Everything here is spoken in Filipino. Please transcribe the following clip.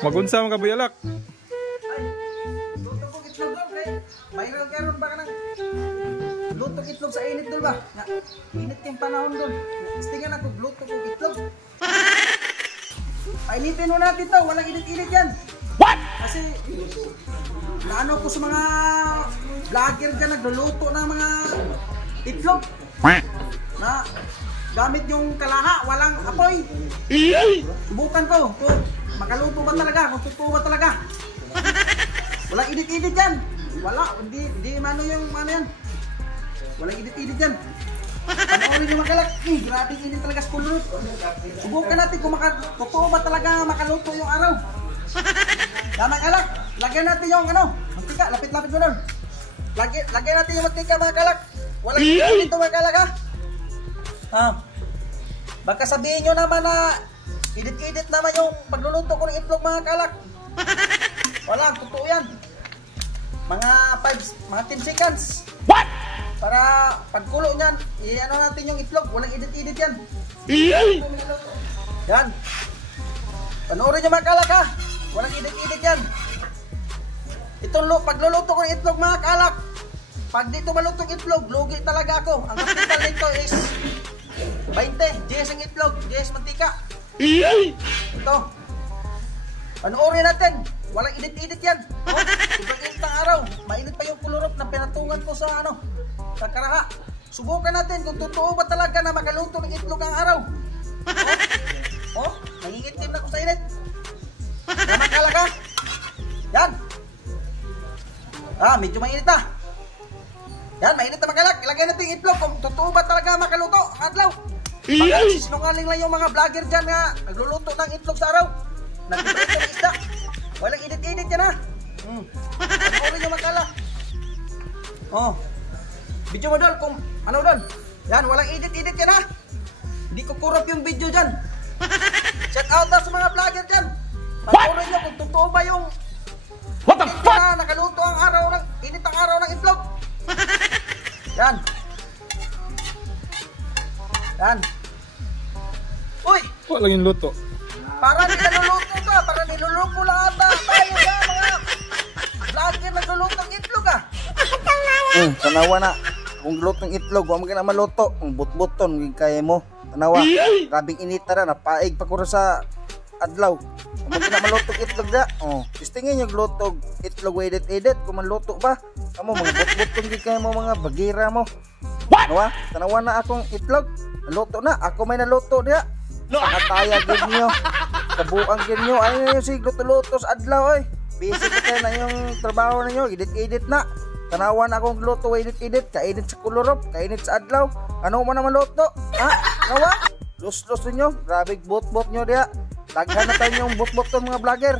Magunsa man ka buyalak. Ay, luto ko itlog dol kay mayroon karon ba kanang luto itlog sa init dol ba? Nga, init yung panahon dol. Istingan ako luto ko itlog. Painitin mo natin to, walang init-init yan. What? Kasi naano ko sa mga vlogger dyan nagluluto ng mga itlog na gamit yung kalaha, walang apoy. Subukan ko kung makaluto ba talaga, kung totoo ba talaga. Walang init-init yan. Wala, hindi mano yung ano yan. Walang init-init yan. Panoorin nyo magalak. Grabe init talaga sa kulot. Subukan natin kung totoo ba talaga makaluto yung araw. Tama galak. Lagyan natin yung ano, mantika, lapit-lapit mo doon. Lagyan natin yung mantika mga galak. Walang init ito mga galak ha. Baka sabihin nyo naman na edit naman yung pagluluto ko ng itlog mga galak. Wala, totoo yan. Mga 10 seconds. What? Para pagkulo niyan, i-ano natin yung itlog. Walang edit yan. Yan. Panoorin nyo mga kalak ha. Walang edit yan. Itong pagluluto ko ng itlog mga kalak. Pag dito malutong itlog, lugi talaga ako. Ang kapital nito is 20. 10 ang itlog, 10 mantika. Ito. Panoorin natin. Walang edit yan. Oh, sobrang init ng araw. Mainit pa yung kulurop na pinatungan ko sa ano, sa karaha. Subukan natin kung totoo ba talaga na makaluto ng itlog ang araw. Oh, nangingitim na ko sa init. Tama talaga. Yan. Medyo mainit na. Yan, mainit na magalak. Ilagay natin yung itlog kung totoo ba talaga makaluto ang adlaw. Baka sinungaling lang yung mga vlogger dyan nga nagluluto ng itlog sa araw. Nagluto ng isda. Walang edit yan ha. Panoorin nyo magkala. Oh. Video mo doon kung ano doon. Yan, walang edit yan ha. Hindi ko kurap yung video dyan. Shout out na sa mga vlogger dyan. Panoorin nyo kung totoo ba yung what the fuck? Na nakaluto ang araw ng init ang araw ng itlog. Yan. Yan. Uy! Walang yung luto. Para niluluto ka, para niluluto lang ata tayo ba mga vlogger nagluluto ng itlog Tanawa na. Kung lutong itlog, huwag mo ka na maluto. Kung but-buton, kaya mo. Tanawa, grabing init na napaig pa ko sa adlaw. Huwag mo ka na malutong itlog na. Istingin yung lutong itlog, edit. Kung maluto ba, kamo mga but-buton, kaya mo mga bagira mo. Tanawa na akong itlog. Naluto na, ako may naluto niya. Nakataya din nyo. Kabuang din nyo. Ayun yung siglo tulutos adlaw eh. Busy ka kayo na yung trabaho na nyo. Edit na. Tanawan akong luto. Edit. Kainit sa kulurop. Kainit sa adlaw. Ano mo naman luto? Ha? Nawa? Lus-lus ninyo. Grabe bot-bot nyo diya. Daghan na tayo yung bot-bot ng mga vlogger.